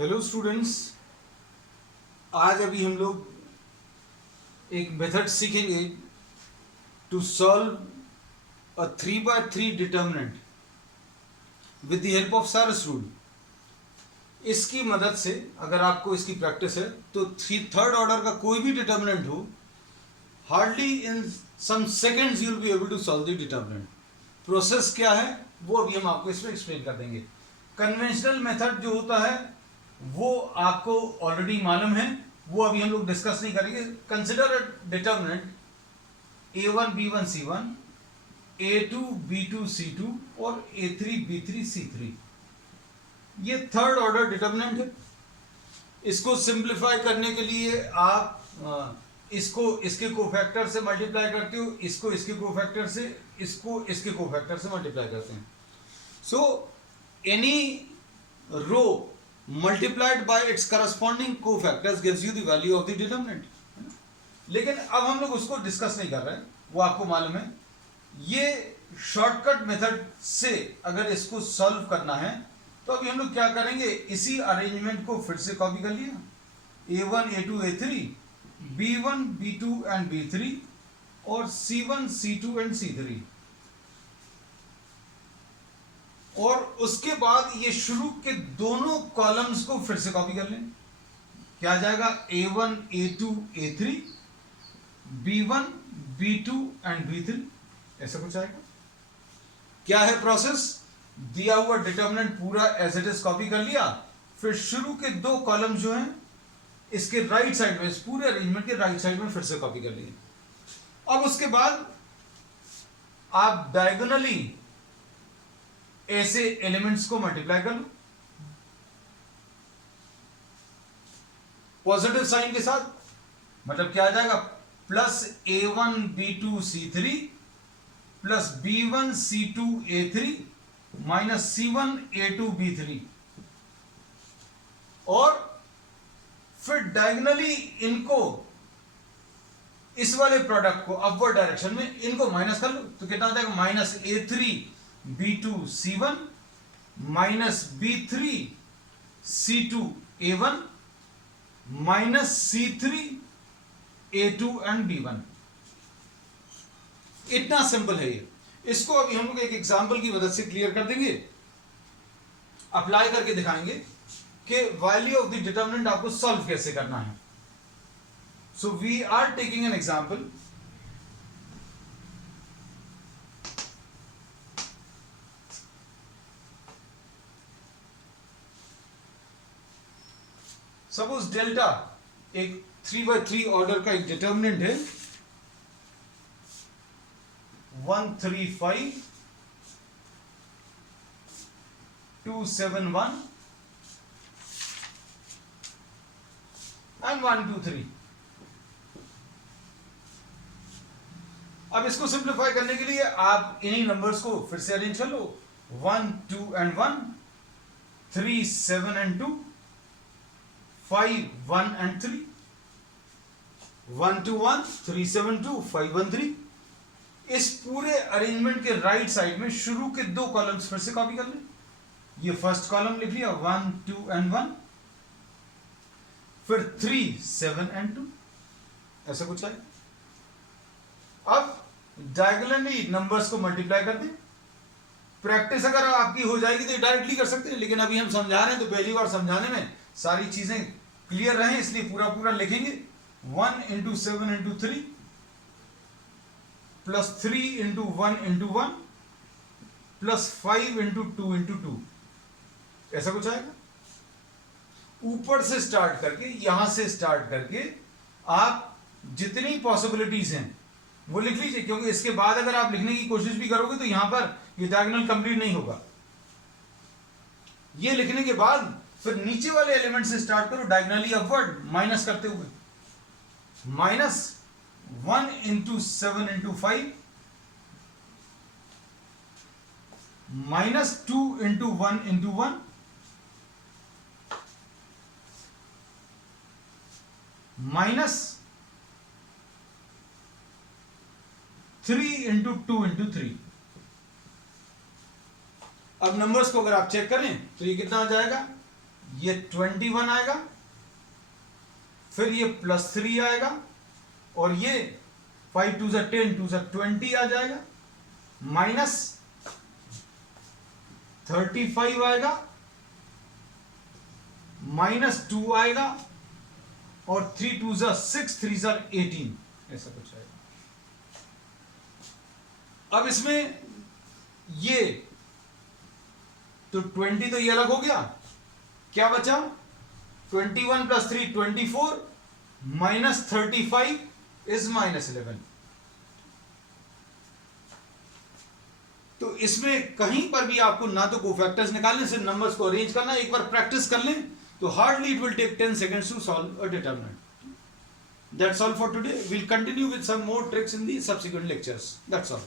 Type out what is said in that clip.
Hello students, आज अभी हम लोग एक मेथड सीखेंगे to solve a 3x3 determinant with the help of Sarrus rule. इसकी मदद से अगर आपको इसकी प्रैक्टिस है तो थर्ड ऑर्डर का कोई भी डिटर्मिनेंट हो, hardly in some seconds you will be able to solve the determinant. Process क्या है वो अभी हम आपको इसमें एक्सप्लेन कर देंगे। कन्वेंशनल मेथड जो होता है वो आपको ऑलरेडी मालूम है, वो अभी हम लोग डिस्कस नहीं करेंगे। Consider a determinant a1 b1 c1, a2 b2 c2 और a3 b3 c3। ये थर्ड ऑर्डर डिटर्मिनेंट है। इसको सिंप्लीफाई करने के लिए आप इसको इसके कोफैक्टर से मल्टीप्लाई करते हो, इसको इसके कोफैक्टर से, इसको इसके कोफैक्टर से मल्टीप्लाई करते हैं। So any row multiplied by its corresponding cofactors gives you the value of the determinant। लेकिन अब हम लोग उसको डिस्कस नहीं कर रहे हैं, वो आपको मालूम है। ये शॉर्टकट मेथड से अगर इसको सॉल्व करना है तो अभी हम लोग क्या करेंगे, इसी अरेंजमेंट को फिर से कॉपी कर लिया, a1 a2 a3, b1 b2 and b3 और c1 c2 एंड c3। और उसके बाद ये शुरू के दोनों कॉलम्स को फिर से कॉपी कर लें। क्या आ जाएगा, a1 a2 a3, b1 b2 and b3, ऐसा कुछ आएगा। क्या है प्रोसेस, दिया हुआ डिटर्मिनेंट पूरा एज इट इज कॉपी कर लिया, फिर शुरू के दो कॉलम जो हैं इसके राइट साइड में, इस पूरे अरेंजमेंट के राइट साइड में फिर से कॉपी कर लिए। अब उसके बाद आप डायगोनली ऐसे एलिमेंट्स को मल्टीप्लाई कर लो पॉजिटिव साइन के साथ। मतलब क्या आ जाएगा, plus a1 b2 c3 plus b1 c2 a3 minus c1 a2 b3। और फिर डायगोनली इनको, इस वाले प्रोडक्ट को अपवर्ड डायरेक्शन में इनको माइनस कर लो तो कितना आ जाएगा, minus a3 b2 c1 minus b3 c2 a1 minus c3 a2 and b1। इतना सिंपल है ये। इसको अभी हम लोग एक एग्जांपल की मदद से क्लियर कर देंगे, अप्लाई करके दिखाएंगे कि वैल्यू ऑफ द डिटर्मिनेंट आपको सॉल्व कैसे करना है। So we are taking an example. Suppose delta एक 3x3 ऑर्डर का एक डिटर्मिनेंट है 135 271 एंड 123। अब इसको सिंप्लीफाई करने के लिए आप इन्हीं नंबर्स को फिर से अरेंज कर लो, 1 2 एंड 1, 3 7 एंड 2, 5 1 and 3, 1 2 1 3 7 2 5 1 3। इस पूरे अरेंजमेंट के राइट साइड में शुरू के दो कॉलम्स फिर से कॉपी कर लें। ये फर्स्ट कॉलम लिख लिया 1 2 and 1, फिर 3 7 and 2, ऐसा कुछ है। अब डायगोनली नंबर्स को मल्टीप्लाई कर दें। प्रैक्टिस अगर आपकी हो जाएगी तो डायरेक्टली कर सकते हैं, लेकिन अभी हम समझा रहे हैं तो पहली बार समझाने में सारी चीजें क्लियर रहे, इसलिए पूरा पूरा लिखेंगे। 1 into 7 into 3 plus 3 into 1 into 1 plus 5 into 2 into 2, ऐसा कुछ आएगा। ऊपर से स्टार्ट करके, यहां से स्टार्ट करके आप जितनी पॉसिबिलिटीज हैं वो लिख लीजिए, क्योंकि इसके बाद अगर आप लिखने की कोशिश भी करोगे तो यहां पर ये डायगोनल कंप्लीट नहीं होगा। ये लिखने के बाद फिर नीचे वाले एलिमेंट से स्टार्ट करो डायगोनली अपवर्ड माइनस करते हुए। Minus 1 into 7 into 5 minus 2 into 1 into 1 minus 3 into 2 into 3। अब नंबर्स को अगर आप चेक करें तो ये कितना आ जाएगा, ये 21 आएगा, फिर ये +3 आएगा, और ये 5 2 ज़ा 10 2 ज़ा 20 आ जाएगा, -35 आएगा, -2 आएगा, और 3 2 ज़ा 6 3 ज़ा 18, ऐसा कुछ आएगा। अब इसमें ये तो 20 तो ये अलग हो गया, क्या बचा? 21 + 3 24, -35 इज -11। तो इसमें कहीं पर भी आपको ना तो कोफैक्टर्स निकालने, सिर्फ नंबर्स को अरेंज करना, एक बार प्रैक्टिस कर लें तो hardly it will take 10 seconds to solve a determinant. That's all for today. We'll continue with some more tricks in the subsequent lectures. That's all.